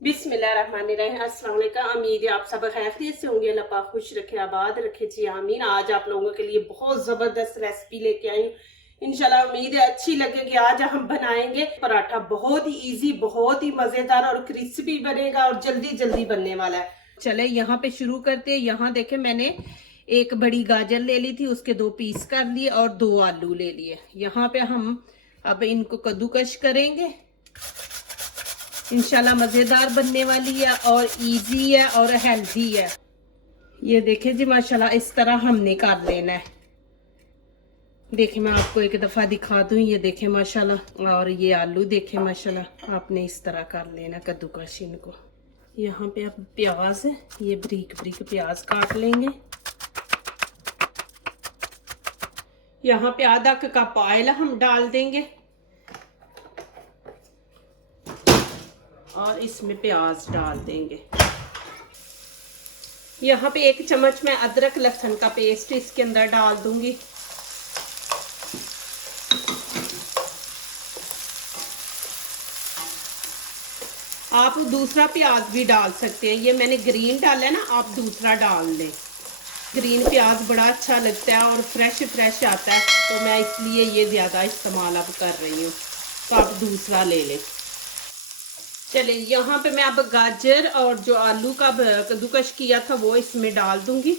बिस्मिल्लाहिर्रहमानिर्रहीम। अस्सलाम वालेकुम। उम्मीद है आप सब खैरियत से होंगे। अल्लाह पाक खुश रखे, आबाद रखे जी, आमीन। आज आप लोगों के लिए बहुत ज़बरदस्त रेसिपी लेके आई हूँ। इंशाल्लाह उम्मीद है अच्छी लगेगी। आज हम बनाएंगे पराठा। बहुत ही इजी, बहुत ही मज़ेदार और क्रिस्पी बनेगा और जल्दी जल्दी बनने वाला है। चले यहाँ पे शुरू करते हैं। यहाँ देखे मैंने एक बड़ी गाजर ले ली थी, उसके 2 पीस कर लिए और 2 आलू ले लिए। यहाँ पे हम अब इनको कद्दूकश करेंगे। इंशाल्लाह मज़ेदार बनने वाली है और इजी है और हेल्दी है। ये देखें जी, माशाल्लाह इस तरह हमने कर लेना है। देखिए मैं आपको एक दफ़ा दिखा दूं। ये देखें माशाल्लाह, और ये आलू देखें माशाल्लाह, आपने इस तरह कर लेना कद्दूकश इनको। यहाँ पे अब प्याज है, ये बारीक बारीक प्याज काट लेंगे। यहाँ पे आधा कप ऑयल हम डाल देंगे और इसमें प्याज डाल देंगे। यहाँ पे 1 चम्मच मैं अदरक लहसुन का पेस्ट इसके अंदर डाल दूंगी। आप दूसरा प्याज भी डाल सकते हैं। ये मैंने ग्रीन डाला है ना, आप दूसरा डाल लें। ग्रीन प्याज बड़ा अच्छा लगता है और फ्रेश आता है, तो मैं इसलिए ये ज़्यादा इस्तेमाल अब कर रही हूँ। तो आप दूसरा ले लें। चलिए यहाँ पे मैं अब गाजर और जो आलू का कद्दूकश किया था वो इसमें डाल दूंगी।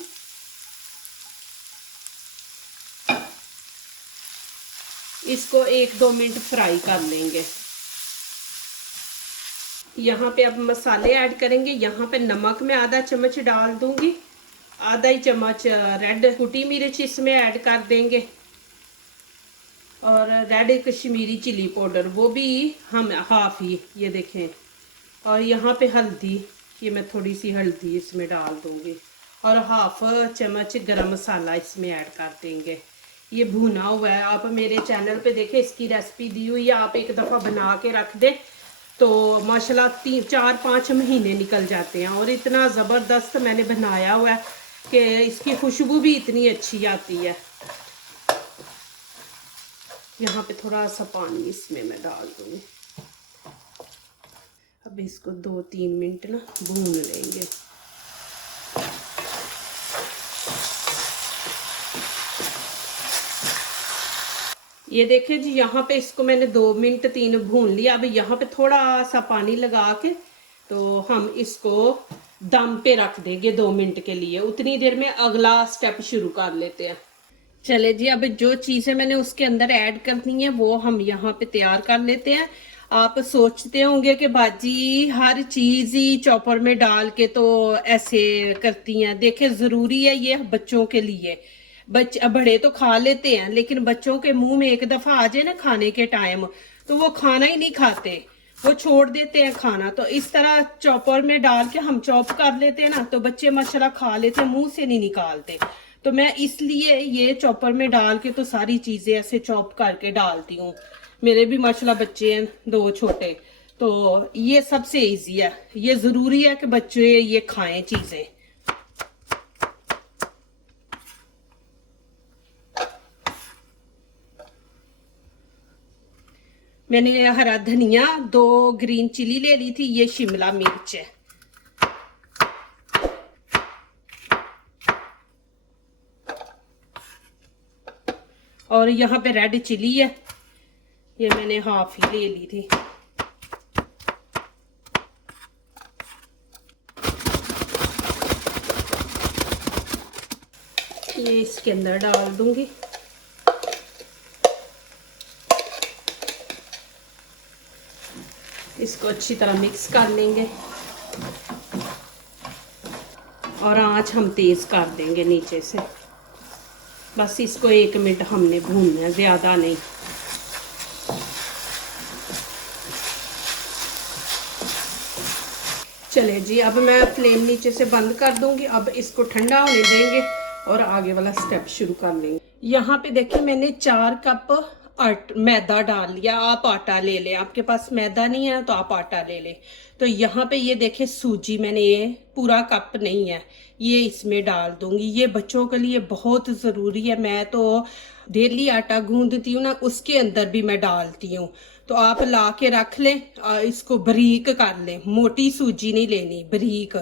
इसको 1-2 मिनट फ्राई कर लेंगे। यहाँ पे अब मसाले ऐड करेंगे। यहाँ पे नमक मैं आधा चम्मच डाल दूंगी, आधा ही चम्मच रेड कुटी मिर्च इसमें ऐड कर देंगे, और रेड कश्मीरी चिली पाउडर वो भी हम हाफ ही, ये देखें। और यहाँ पे हल्दी, ये मैं थोड़ी सी हल्दी इसमें डाल दूंगी, और हाफ चम्मच गरम मसाला इसमें ऐड कर देंगे। ये भुना हुआ है। आप मेरे चैनल पे देखें, इसकी रेसिपी दी हुई है। आप एक दफ़ा बना के रख दें तो माशाल्लाह 3-4-5 महीने निकल जाते हैं। और इतना ज़बरदस्त मैंने बनाया हुआ है कि इसकी खुशबू भी इतनी अच्छी आती है। यहाँ पे थोड़ा सा पानी इसमें मैं डाल दूँगी। अब इसको 2-3 मिनट ना भून लेंगे। ये देखें जी, यहाँ पे इसको मैंने 2 मिनट 3 भून लिया। अब यहाँ पे थोड़ा सा पानी लगा के तो हम इसको दम पे रख देंगे 2 मिनट के लिए। उतनी देर में अगला स्टेप शुरू कर लेते हैं। चले जी, अब जो चीज़ें मैंने उसके अंदर ऐड करनी है वो हम यहाँ पे तैयार कर लेते हैं। आप सोचते होंगे कि बाजी हर चीज़ ही चॉपर में डाल के तो ऐसे करती हैं। देखे ज़रूरी है ये बच्चों के लिए। बड़े तो खा लेते हैं, लेकिन बच्चों के मुंह में एक दफ़ा आ जाए ना खाने के टाइम, तो वो खाना ही नहीं खाते, वो छोड़ देते हैं खाना। तो इस तरह चॉपर में डाल के हम चॉप कर लेते हैं ना, तो बच्चे माशाल्लाह खा लेते हैं, मुंह से नहीं निकालते। तो मैं इसलिए ये चॉपर में डाल के तो सारी चीज़ें ऐसे चॉप करके डालती हूँ। मेरे भी माशाल्लाह बच्चे हैं 2 छोटे, तो ये सबसे ईजी है। ये ज़रूरी है कि बच्चे ये खाएं चीज़ें। मैंने हरा धनिया, 2 ग्रीन चिली ले ली थी, ये शिमला मिर्च है। और यहाँ पे रेड चिली है, ये मैंने हाफ ही ले ली थी। ये इसके अंदर डाल दूंगी। इसको अच्छी तरह मिक्स कर लेंगे और आंच हम तेज़ कर देंगे नीचे से। बस इसको 1 मिनट हमने भूनना है, ज़्यादा नहीं। चले जी, अब मैं फ्लेम नीचे से बंद कर दूंगी। अब इसको ठंडा होने देंगे और आगे वाला स्टेप शुरू कर लेंगे। यहाँ पे देखिए मैंने 4 कप मैदा डाल लिया। आप आटा ले लें, आपके पास मैदा नहीं है तो आप आटा ले लें। तो यहाँ पे ये देखें सूजी मैंने, ये पूरा कप नहीं है, ये इसमें डाल दूंगी। ये बच्चों के लिए बहुत ज़रूरी है। मैं तो डेली आटा गूंदती हूँ ना, उसके अंदर भी मैं डालती हूँ। तो आप ला के रख लें, इसको बारीक कर लें, मोटी सूजी नहीं लेनी, बारीक।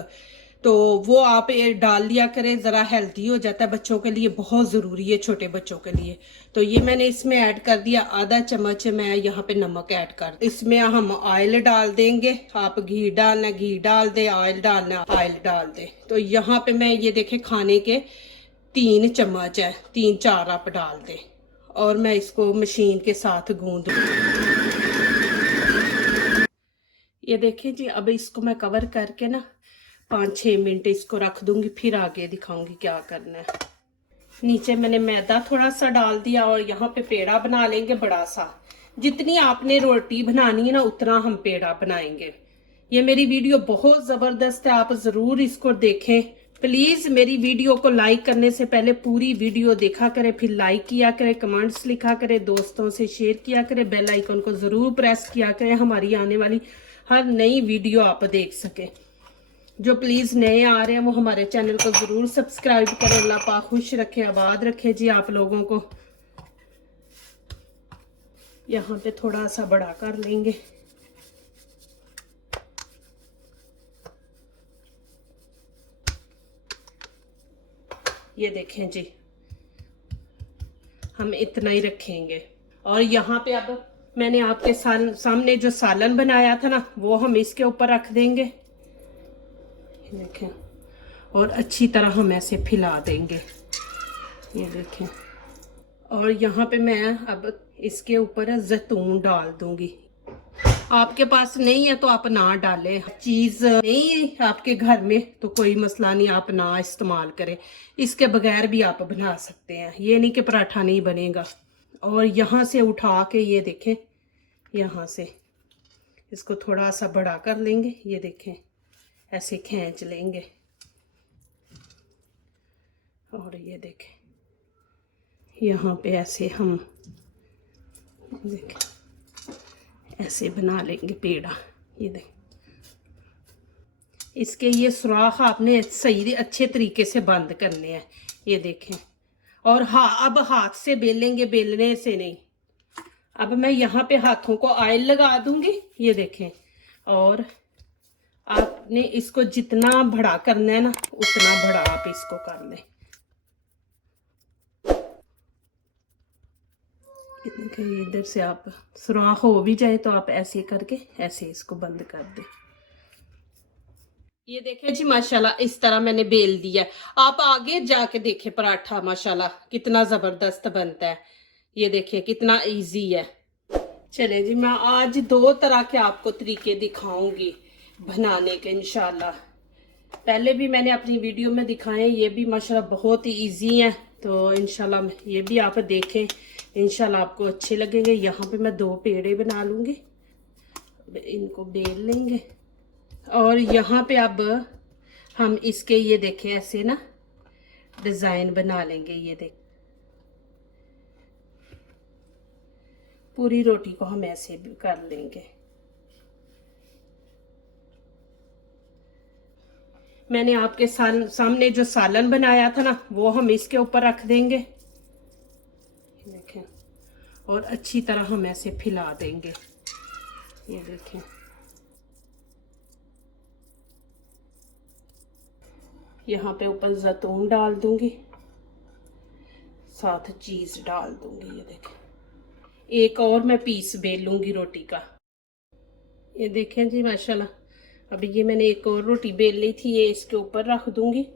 तो वो आप ये डाल लिया करें, ज़रा हेल्दी हो जाता है, बच्चों के लिए बहुत ज़रूरी है, छोटे बच्चों के लिए। तो ये मैंने इसमें ऐड कर दिया, आधा चम्मच मैं यहाँ पे नमक ऐड कर, इसमें हम ऑयल डाल देंगे। आप घी डालना घी डाल दे, ऑयल डालना ऑयल डाल दे। तो यहाँ पे मैं ये देखे खाने के 3 चम्मच है, 3-4 आप डाल दे, और मैं इसको मशीन के साथ गूंद लूँ। ये देखिए जी, अब इसको मैं कवर करके ना 5-6 मिनट इसको रख दूंगी, फिर आगे दिखाऊंगी क्या करना है। नीचे मैंने मैदा थोड़ा सा डाल दिया, और यहाँ पे पेड़ा बना लेंगे बड़ा सा। जितनी आपने रोटी बनानी है ना, उतना हम पेड़ा बनाएंगे। ये मेरी वीडियो बहुत ज़बरदस्त है, आप ज़रूर इसको देखें। प्लीज़ मेरी वीडियो को लाइक करने से पहले पूरी वीडियो देखा करें, फिर लाइक किया करें, कमेंट्स लिखा करें, दोस्तों से शेयर किया करें, बेल आइकन को ज़रूर प्रेस किया करें, हमारी आने वाली हर नई वीडियो आप देख सकें। जो प्लीज़ नए आ रहे हैं वो हमारे चैनल को ज़रूर सब्सक्राइब करें। अल्लाह पाक खुश रखे, आबाद रखे जी आप लोगों को। यहाँ पे थोड़ा सा बड़ा कर लेंगे। ये देखें जी, हम इतना ही रखेंगे। और यहाँ पे अब मैंने आपके सामने जो सालन बनाया था ना, वो हम इसके ऊपर रख देंगे। देखें, और अच्छी तरह हम ऐसे फैला देंगे। ये देखें, और यहाँ पे मैं अब इसके ऊपर जैतून डाल दूंगी। आपके पास नहीं है तो आप ना डालें, चीज़ नहीं है आपके घर में तो कोई मसला नहीं, आप ना इस्तेमाल करें। इसके बगैर भी आप बना सकते हैं, ये नहीं कि पराठा नहीं बनेगा। और यहाँ से उठा के ये देखें, यहाँ से इसको थोड़ा सा बड़ा कर लेंगे। ये देखें, ऐसे खींच लेंगे, और ये देखें यहाँ पे ऐसे हम देखें ऐसे बना लेंगे पेड़ा। ये देखें, इसके ये सुराख आपने सही अच्छे तरीके से बंद करने हैं। ये देखें, और हाँ, अब हाथ से बेलेंगे, बेलने से नहीं। अब मैं यहाँ पे हाथों को ऑयल लगा दूंगी। ये देखें, और आपने इसको जितना बड़ा करना है ना, उतना बड़ा आप इसको कर लें। इधर से आप सुराख हो भी जाए तो आप ऐसे करके ऐसे इसको बंद कर दें। ये देखें जी, माशाल्लाह इस तरह मैंने बेल दिया। आप आगे जाके देखें पराठा माशाल्लाह कितना ज़बरदस्त बनता है। ये देखें कितना इजी है। चले जी, मैं आज 2 तरह के आपको तरीके दिखाऊंगी बनाने के इंशाल्लाह। पहले भी मैंने अपनी वीडियो में दिखाए, ये भी माशाल्लाह बहुत ही इजी हैं। तो इंशाल्लाह ये भी आप देखें, इंशाल्लाह आपको अच्छे लगेंगे। यहाँ पे मैं 2 पेड़े बना लूँगी, इनको बेल लेंगे। और यहाँ पे अब हम इसके ये देखें ऐसे ना डिज़ाइन बना लेंगे। ये देख, पूरी रोटी को हम ऐसे भी कर लेंगे। मैंने आपके सामने जो सालन बनाया था ना, वो हम इसके ऊपर रख देंगे। देखें, और अच्छी तरह हम ऐसे फैला देंगे। ये देखें, यहाँ पे ऊपर जैतून डाल दूंगी, साथ चीज़ डाल दूंगी। ये देखें, एक और मैं पीस बेल लूंगी रोटी का। ये देखें जी माशाल्लाह, अभी ये मैंने एक और रोटी बेल ली थी, ये इसके ऊपर रख दूंगी,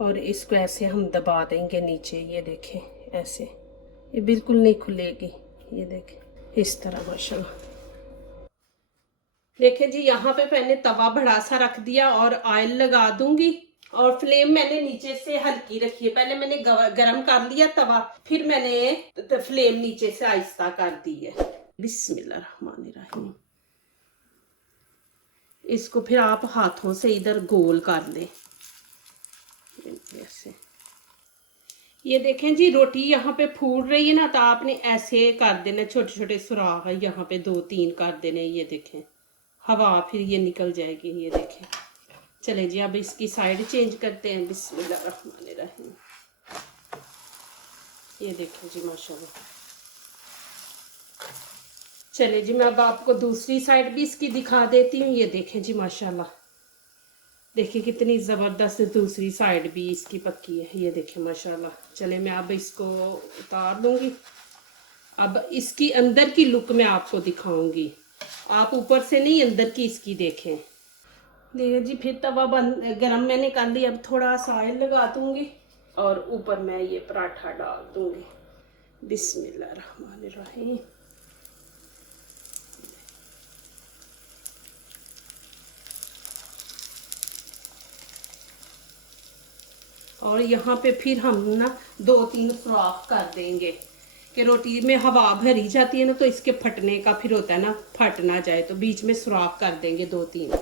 और इसको ऐसे हम दबा देंगे नीचे। ये देखें ऐसे, ये बिल्कुल नहीं खुलेगी। ये देखें इस तरह माशाल्लाह। देखें जी, यहाँ पे मैंने तवा बड़ा सा रख दिया और ऑयल लगा दूंगी, और फ्लेम मैंने नीचे से हल्की रखी है। पहले मैंने गरम कर लिया तवा, फिर मैंने फ्लेम नीचे से आहिस्ता कर दी है। बिस्मिल्लाहिर्रहमानिर्रहीम। इसको फिर आप हाथों से इधर गोल कर लें ऐसे। ये देखें जी, रोटी यहाँ पे फूल रही है ना, तो आपने ऐसे कर देना, छोटे छोटे सुराख है यहाँ पे 2-3 कर देने। ये देखें, हवा फिर ये निकल जाएगी। ये देखें, चले जी अब इसकी साइड चेंज करते हैं। बिस्मिल्लाहिर्रहमानिर्रहीम। ये देखें जी माशाल्लाह। चलिए जी, मैं अब आपको दूसरी साइड भी इसकी दिखा देती हूँ। ये देखें जी माशाल्लाह, देखिए कितनी ज़बरदस्त दूसरी साइड भी इसकी पक्की है। ये देखें माशाल्लाह। चले मैं अब इसको उतार लूँगी। अब इसकी अंदर की लुक मैं आपको दिखाऊंगी, आप ऊपर से नहीं अंदर की इसकी देखें। देखिए जी, फिर तवा गरम मैंने कर लिया। अब थोड़ा सा ऑयल लगा दूंगी और ऊपर मैं ये पराठा डाल दूंगी। बिस्मिल्लाहिर्रहमानिर्रहीम। और यहाँ पे फिर हम ना 2-3 सुराख कर देंगे कि रोटी में हवा भरी जाती है ना, तो इसके फटने का फिर होता है ना, फट ना जाए, तो बीच में सुराख कर देंगे 2-3।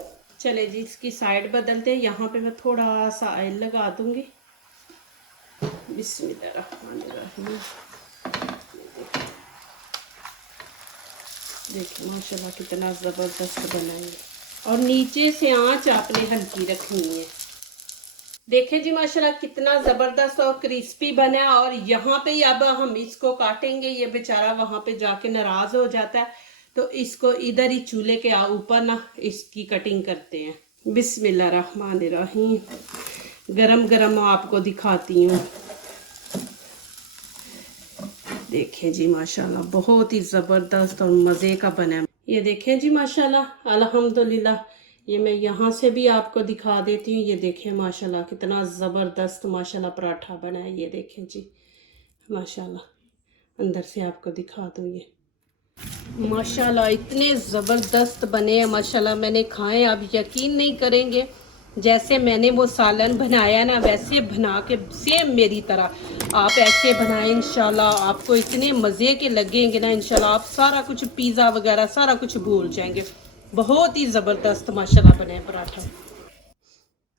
चले जी, इसकी साइड बदलते हैं। यहाँ पे मैं थोड़ा सा ऑयल लगा दूंगी। बिस्मिल्लाहिर्रहमानिर्रहीम। देखिए माशाल्लाह कितना ज़बरदस्त बना है। और नीचे से आंच आपने हल्की रखनी है। देखें जी माशाल्लाह कितना ज़बरदस्त और क्रिस्पी बना है। और यहाँ पे अब हम इसको काटेंगे। ये बेचारा वहाँ पे जाके नाराज़ हो जाता है, तो इसको इधर ही चूल्हे के ऊपर ना इसकी कटिंग करते हैं। बिस्मिल्लाहिर्रहमानिर्रहीम। गरम गरम आपको दिखाती हूँ। देखें जी माशाल्लाह बहुत ही ज़बरदस्त और मज़े का बना है। ये देखें जी माशाल्लाह अल्हम्दुलिल्लाह। ये मैं यहाँ से भी आपको दिखा देती हूँ। ये देखें माशाल्लाह कितना ज़बरदस्त माशाल्लाह पराठा बना है। ये देखें जी माशाल्लाह, अंदर से आपको दिखा दूँ। ये माशाल्लाह इतने ज़बरदस्त बने हैं माशाल्लाह। मैंने खाए, आप यकीन नहीं करेंगे, जैसे मैंने वो सालन बनाया ना वैसे बना के सेम मेरी तरह आप ऐसे बनाएं। इंशाल्लाह आपको इतने मज़े के लगेंगे ना, इंशाल्लाह आप सारा कुछ पिज़्ज़ा वगैरह सारा कुछ भूल जाएंगे। बहुत ही ज़बरदस्त माशाल्लाह बने पराठा।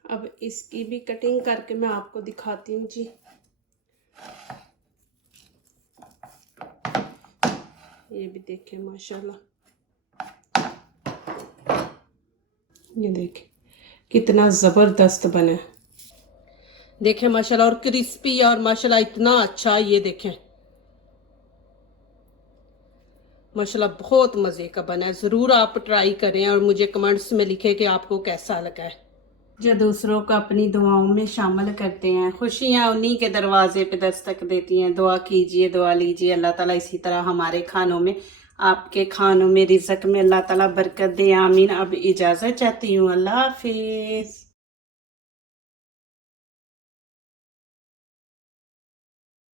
अब इसकी भी कटिंग करके मैं आपको दिखाती हूँ जी। ये भी देखें माशाल्लाह, ये देखें कितना ज़बरदस्त बना है। देखें माशाल्लाह, और क्रिस्पी और माशाल्लाह इतना अच्छा। ये देखें माशाल्लाह बहुत मज़े का बना है। ज़रूर आप ट्राई करें और मुझे कमेंट्स में लिखें कि आपको कैसा लगा है। जो दूसरों को अपनी दुआओं में शामिल करते हैं, खुशियाँ उन्हीं के दरवाजे पे दस्तक देती हैं। दुआ कीजिए, दुआ लीजिए, अल्लाह ताला इसी तरह हमारे खानों में, आपके खानों में, रिज़्क़ में अल्लाह ताला बरकत दे। आमीन। अब इजाज़त चाहती हूँ। अल्लाह हाफिज़।